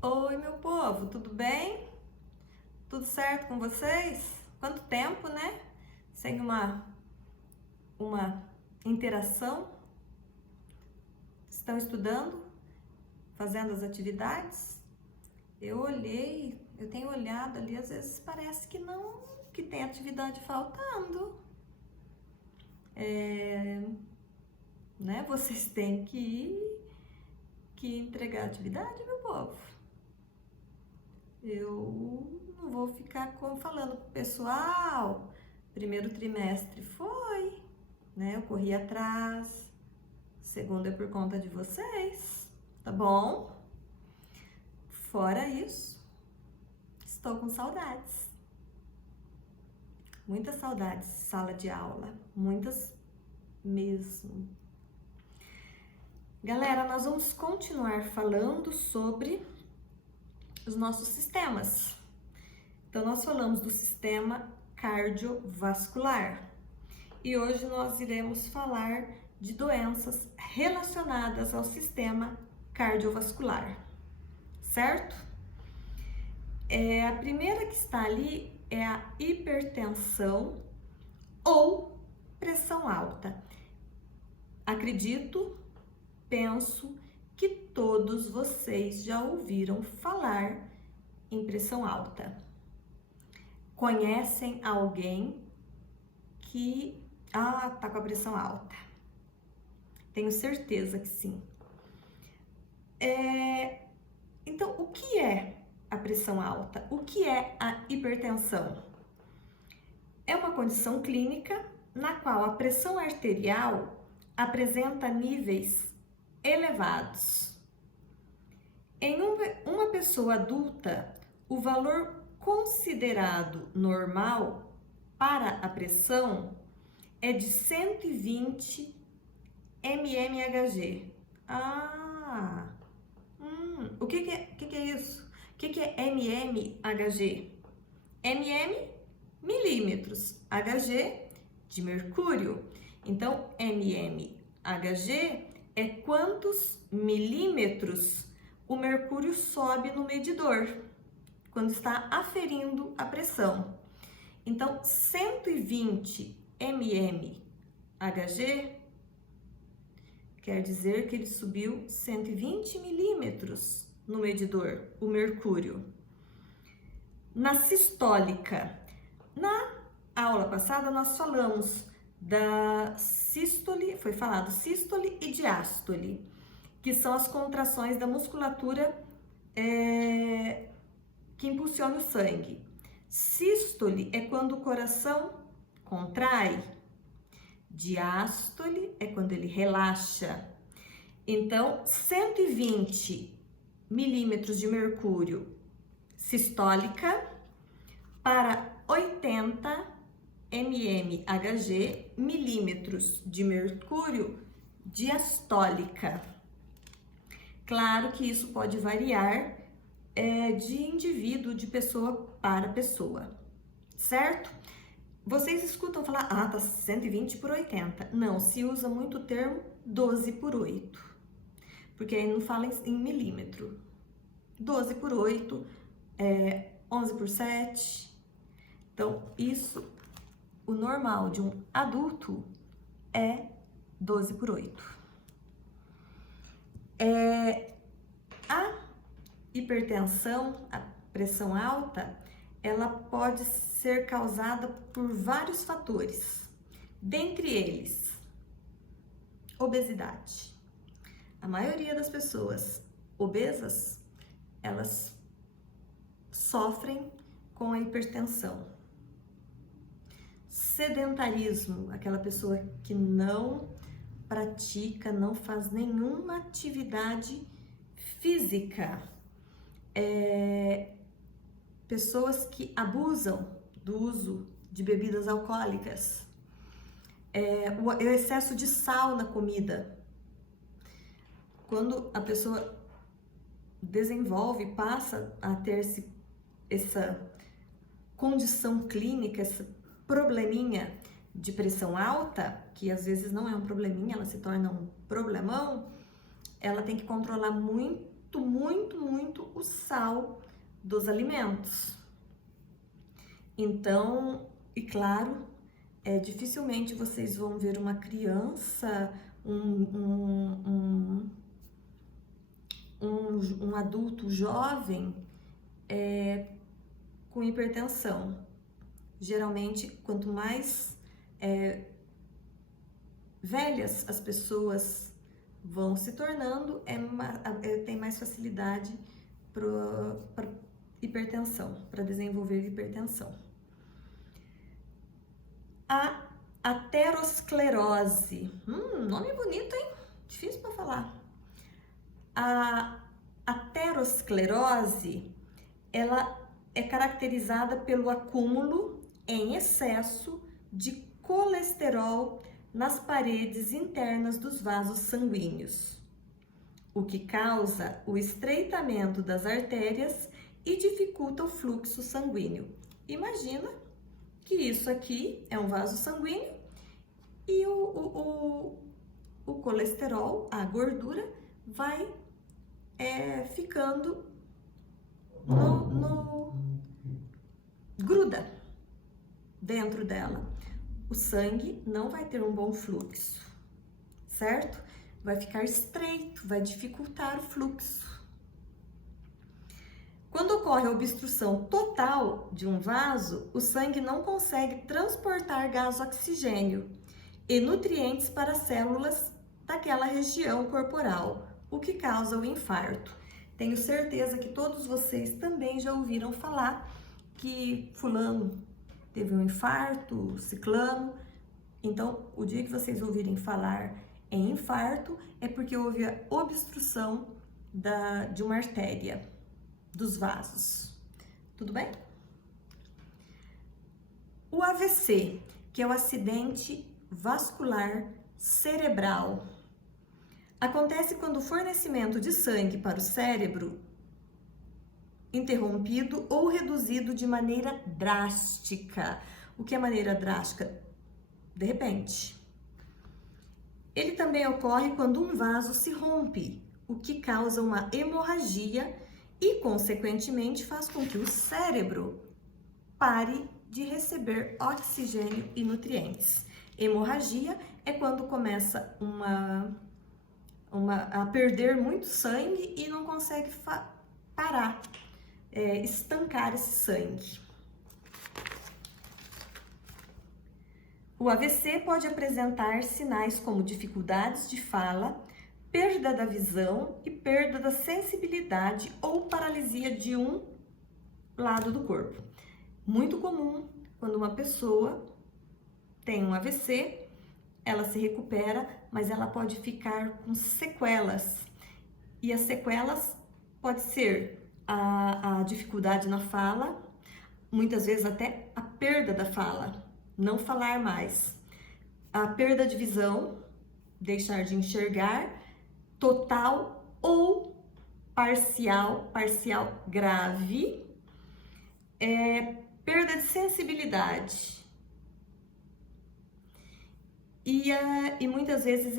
Oi, meu povo, tudo bem? Tudo certo com vocês? Quanto tempo, né? Sem uma interação? Estão estudando? Fazendo as atividades? Eu tenho olhado ali, às vezes parece que não, que tem atividade faltando. Né? Vocês têm que entregar atividade, meu povo. Eu não vou ficar falando pro pessoal, primeiro trimestre foi, né? Eu corri atrás, segundo é por conta de vocês, tá bom? Fora isso, estou com saudades. Muitas saudades de sala de aula, muitas mesmo. Galera, nós vamos continuar falando sobre os nossos sistemas. Então, nós falamos do sistema cardiovascular e hoje nós iremos falar de doenças relacionadas ao sistema cardiovascular, certo? A primeira que está ali é a hipertensão ou pressão alta. Acredito, penso que todos vocês já ouviram falar em pressão alta. Conhecem alguém que tá com a pressão alta? Tenho certeza que sim. Então, o que é a pressão alta? O que é a hipertensão? É uma condição clínica na qual a pressão arterial apresenta níveis elevados. Em uma pessoa adulta, o valor considerado normal para a pressão é de 120 mmHg. O que é isso? O que é mmHg? mm, milímetros, Hg de mercúrio. Então, mmHg é quantos milímetros o mercúrio sobe no medidor quando está aferindo a pressão. Então, 120 mmHg quer dizer que ele subiu 120 milímetros no medidor, o mercúrio. Na sistólica, na aula passada nós falamos da sístole, foi falado sístole e diástole, que são as contrações da musculatura que impulsiona o sangue. Sístole é quando o coração contrai, diástole é quando ele relaxa. Então, 120 milímetros de mercúrio sistólica para 80 mmHg, milímetros de mercúrio diastólica. Claro que isso pode variar de indivíduo, de pessoa para pessoa, certo? Vocês escutam falar, tá 120 por 80. Não, se usa muito o termo 12 por 8, porque aí não fala em milímetro. 12 por 8, 11 por 7. Então, isso, o normal de um adulto é 12 por 8. A hipertensão, a pressão alta, ela pode ser causada por vários fatores. Dentre eles, obesidade. A maioria das pessoas obesas, elas sofrem com a hipertensão. Sedentarismo, aquela pessoa que não pratica, não faz nenhuma atividade física. Pessoas que abusam do uso de bebidas alcoólicas. O excesso de sal na comida. Quando a pessoa desenvolve, passa a ter essa condição clínica, esse probleminha de pressão alta, que às vezes não é um probleminha, ela se torna um problemão, ela tem que controlar muito muito o sal dos alimentos. Então, e claro, dificilmente vocês vão ver uma criança, um adulto jovem com hipertensão. Geralmente, quanto mais velhas as pessoas vão se tornando, tem mais facilidade para hipertensão, para desenvolver hipertensão. A aterosclerose, nome bonito, hein? Difícil para falar. A aterosclerose, ela é caracterizada pelo acúmulo em excesso de colesterol nas paredes internas dos vasos sanguíneos, o que causa o estreitamento das artérias e dificulta o fluxo sanguíneo. Imagina que isso aqui é um vaso sanguíneo e o colesterol, a gordura, vai ficando gruda dentro dela. O sangue não vai ter um bom fluxo, certo? Vai ficar estreito, vai dificultar o fluxo. Quando ocorre a obstrução total de um vaso, o sangue não consegue transportar gás oxigênio e nutrientes para as células daquela região corporal, o que causa o infarto. Tenho certeza que todos vocês também já ouviram falar que fulano teve um infarto, ciclano. Então, o dia que vocês ouvirem falar em infarto, é porque houve a obstrução de uma artéria, dos vasos. Tudo bem? O AVC, que é o acidente vascular cerebral, acontece quando o fornecimento de sangue para o cérebro interrompido ou reduzido de maneira drástica. O que é maneira drástica? De repente. Ele também ocorre quando um vaso se rompe, o que causa uma hemorragia e, consequentemente, faz com que o cérebro pare de receber oxigênio e nutrientes. Hemorragia é quando começa a perder muito sangue e não consegue parar, estancar esse sangue. O AVC pode apresentar sinais como dificuldades de fala, perda da visão e perda da sensibilidade ou paralisia de um lado do corpo. Muito comum quando uma pessoa tem um AVC, ela se recupera, mas ela pode ficar com sequelas. E as sequelas pode ser a dificuldade na fala, muitas vezes até a perda da fala, não falar mais. A perda de visão, deixar de enxergar, total ou parcial grave, perda de sensibilidade. E muitas vezes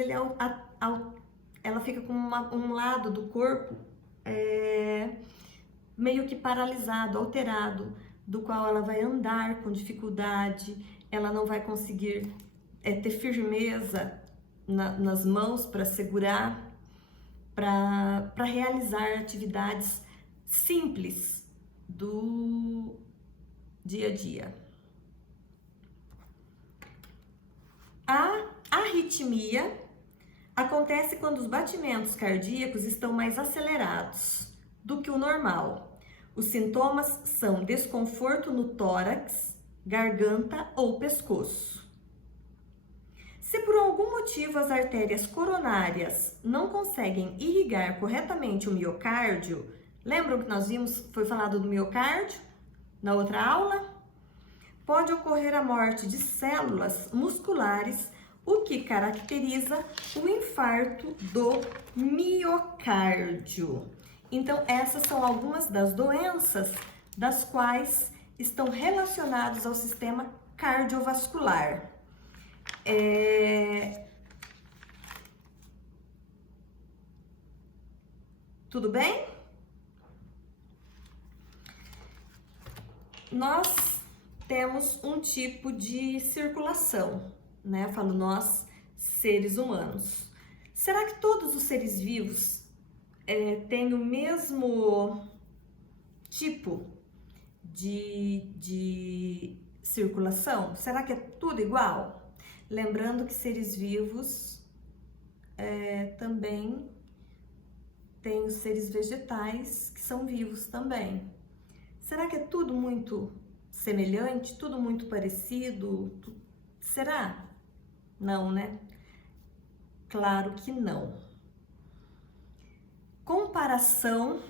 ela fica com um lado do corpo meio que paralisado, alterado, do qual ela vai andar com dificuldade, ela não vai conseguir ter firmeza nas mãos para segurar, para realizar atividades simples do dia a dia. A arritmia acontece quando os batimentos cardíacos estão mais acelerados do que o normal. Os sintomas são desconforto no tórax, garganta ou pescoço. Se por algum motivo as artérias coronárias não conseguem irrigar corretamente o miocárdio, lembram que nós vimos, foi falado do miocárdio na outra aula? Pode ocorrer a morte de células musculares, o que caracteriza o infarto do miocárdio. Então, essas são algumas das doenças das quais estão relacionadas ao sistema cardiovascular. Tudo bem? Nós temos um tipo de circulação, né? Eu falo nós, seres humanos. Será que todos os seres vivos têm o mesmo tipo de circulação? Será que é tudo igual? Lembrando que seres vivos também tem os seres vegetais que são vivos também. Será que é tudo muito semelhante, tudo muito parecido? Será? Não, né? Claro que não. Comparação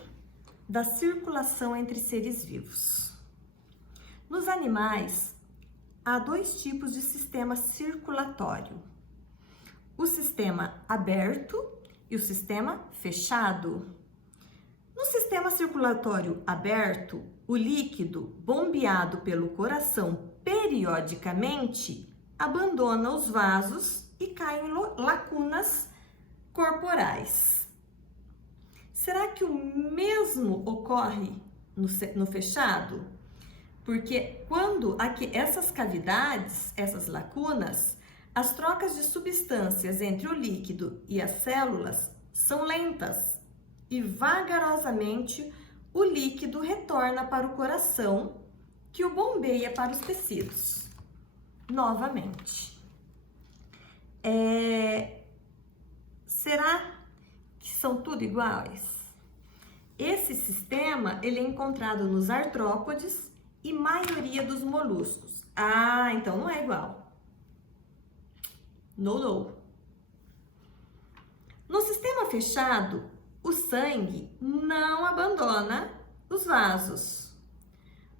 da circulação entre seres vivos. Nos animais, há dois tipos de sistema circulatório: o sistema aberto e o sistema fechado. No sistema circulatório aberto, o líquido bombeado pelo coração periodicamente abandona os vasos e cai em lacunas corporais. Será que o mesmo ocorre no fechado? Porque quando aqui essas cavidades, essas lacunas, as trocas de substâncias entre o líquido e as células são lentas e vagarosamente o líquido retorna para o coração, que o bombeia para os tecidos. Novamente. Será que são tudo iguais? Esse sistema ele é encontrado nos artrópodes e maioria dos moluscos. Ah, então não é igual. No. No sistema fechado, o sangue não abandona os vasos.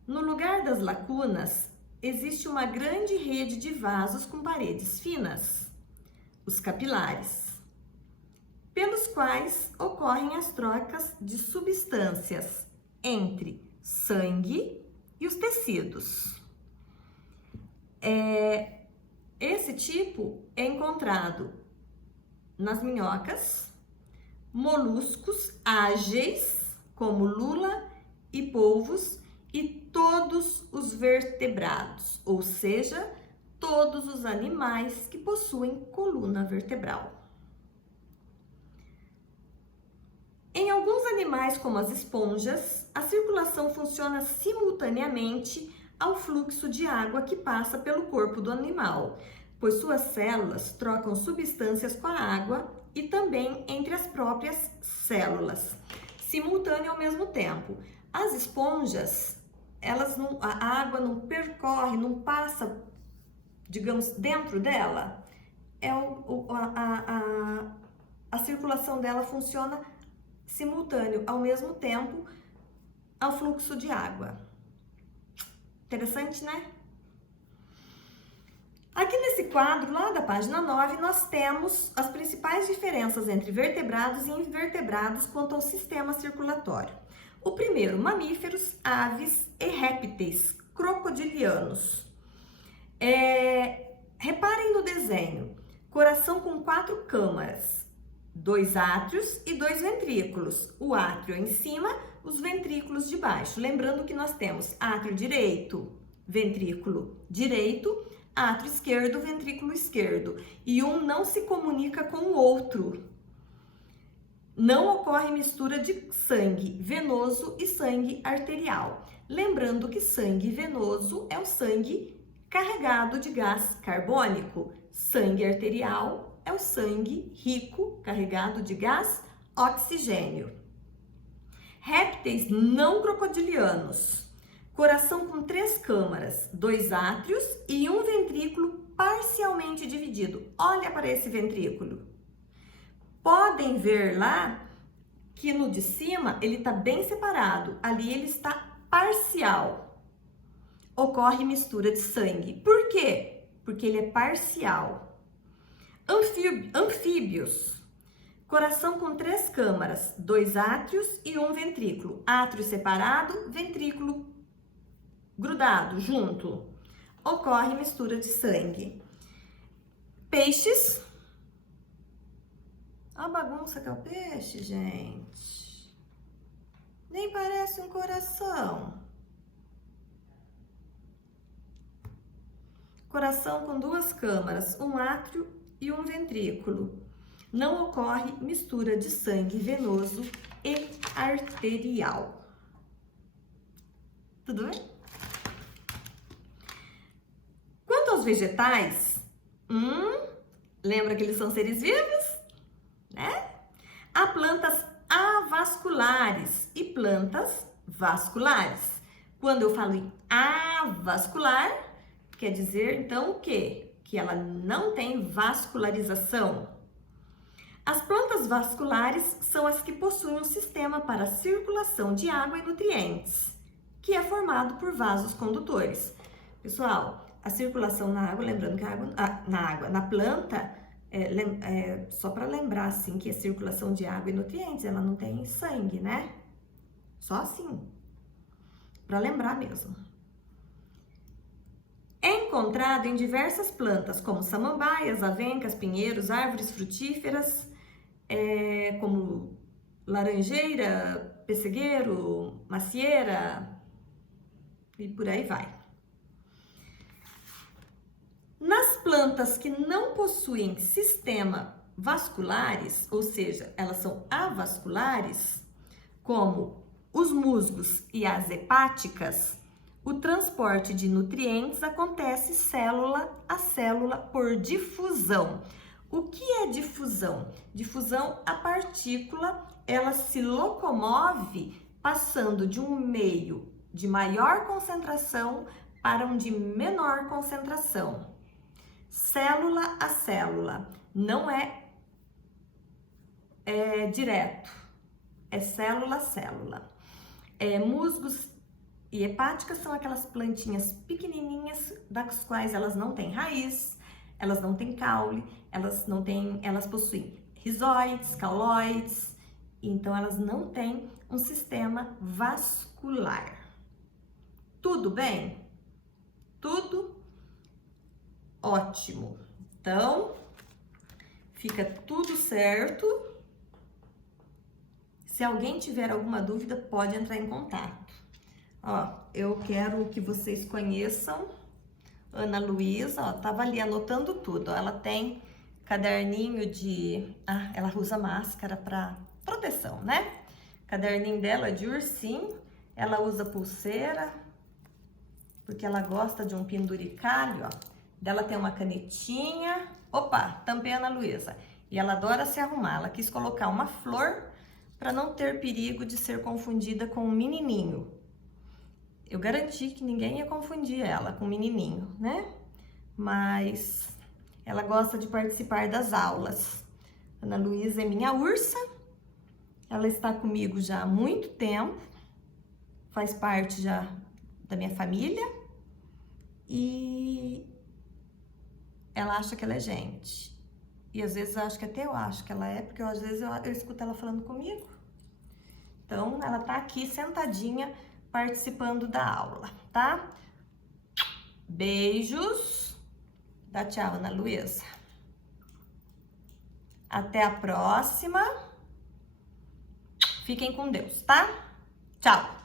No lugar das lacunas, existe uma grande rede de vasos com paredes finas, os capilares, pelos quais ocorrem as trocas de substâncias entre sangue e os tecidos. Esse tipo é encontrado nas minhocas, moluscos ágeis, como lula e polvos, e todos os vertebrados, ou seja, todos os animais que possuem coluna vertebral. Em alguns animais, como as esponjas, a circulação funciona simultaneamente ao fluxo de água que passa pelo corpo do animal, pois suas células trocam substâncias com a água e também entre as próprias células, simultâneo ao mesmo tempo. As esponjas, a água não percorre, não passa, digamos, dentro dela. A circulação dela funciona simultâneo, ao mesmo tempo, ao fluxo de água. Interessante, né? Aqui nesse quadro, lá da página 9, nós temos as principais diferenças entre vertebrados e invertebrados quanto ao sistema circulatório. O primeiro, mamíferos, aves e répteis crocodilianos. Reparem no desenho, coração com 4 câmaras, 2 átrios e 2 ventrículos. O átrio em cima, os ventrículos de baixo. Lembrando que nós temos átrio direito, ventrículo direito, átrio esquerdo, ventrículo esquerdo. E um não se comunica com o outro. Não ocorre mistura de sangue venoso e sangue arterial. Lembrando que sangue venoso é o sangue carregado de gás carbônico. Sangue arterial é o sangue rico, carregado de gás oxigênio. Répteis não crocodilianos. Coração com 3 câmaras, 2 átrios e um ventrículo parcialmente dividido. Olha para esse ventrículo. Podem ver lá que no de cima ele está bem separado. Ali ele está parcial. Ocorre mistura de sangue. Por quê? Porque ele é parcial. Anfíbios. Coração com 3 câmaras, 2 átrios e um ventrículo. Átrio separado, ventrículo grudado, junto. Ocorre mistura de sangue. Peixes. Olha a bagunça que é o peixe, gente. quem parece um coração? Coração com duas câmaras, um átrio e um ventrículo. Não ocorre mistura de sangue venoso e arterial. Tudo bem? Quanto aos vegetais, lembra que eles são seres vivos? Né? Há plantas avasculares e plantas vasculares. Quando eu falo em avascular, quer dizer então o quê? Que ela não tem vascularização. As plantas vasculares são as que possuem um sistema para a circulação de água e nutrientes, que é formado por vasos condutores. Pessoal, a circulação na água, lembrando que na planta, só para lembrar assim que a circulação de água e nutrientes, ela não tem sangue, né? Só assim, para lembrar mesmo. É encontrado em diversas plantas, como samambaias, avencas, pinheiros, árvores frutíferas, como laranjeira, pessegueiro, macieira e por aí vai. Nas plantas que não possuem sistema vasculares, ou seja, elas são avasculares, como os musgos e as hepáticas, o transporte de nutrientes acontece célula a célula por difusão. O que é difusão? Difusão, a partícula, ela se locomove passando de um meio de maior concentração para um de menor concentração. Célula a célula, não é direto, é célula a célula. Musgos e hepáticas são aquelas plantinhas pequenininhas das quais elas não têm raiz, elas não têm caule, elas possuem rizóides, cauloides, então elas não têm um sistema vascular. Tudo bem? Tudo ótimo. Então, fica tudo certo. Se alguém tiver alguma dúvida, pode entrar em contato. Ó, eu quero que vocês conheçam Ana Luísa, ó, tava ali anotando tudo. Ó, ela tem caderninho de... ela usa máscara para proteção, né? Caderninho dela de ursinho. Ela usa pulseira, porque ela gosta de um penduricalho, ó. Dela tem uma canetinha. Opa, tampei a Ana Luísa. E ela adora se arrumar. Ela quis colocar uma flor para não ter perigo de ser confundida com um menininho. Eu garanti que ninguém ia confundir ela com menininho, né? Mas ela gosta de participar das aulas. Ana Luísa é minha ursa. Ela está comigo já há muito tempo. Faz parte já da minha família. E ela acha que ela é gente. E às vezes eu acho que ela é, porque às vezes eu escuto ela falando comigo. Então, ela tá aqui sentadinha, participando da aula, tá? Beijos. Dá tchau, Ana Luísa. Até a próxima. Fiquem com Deus, tá? Tchau.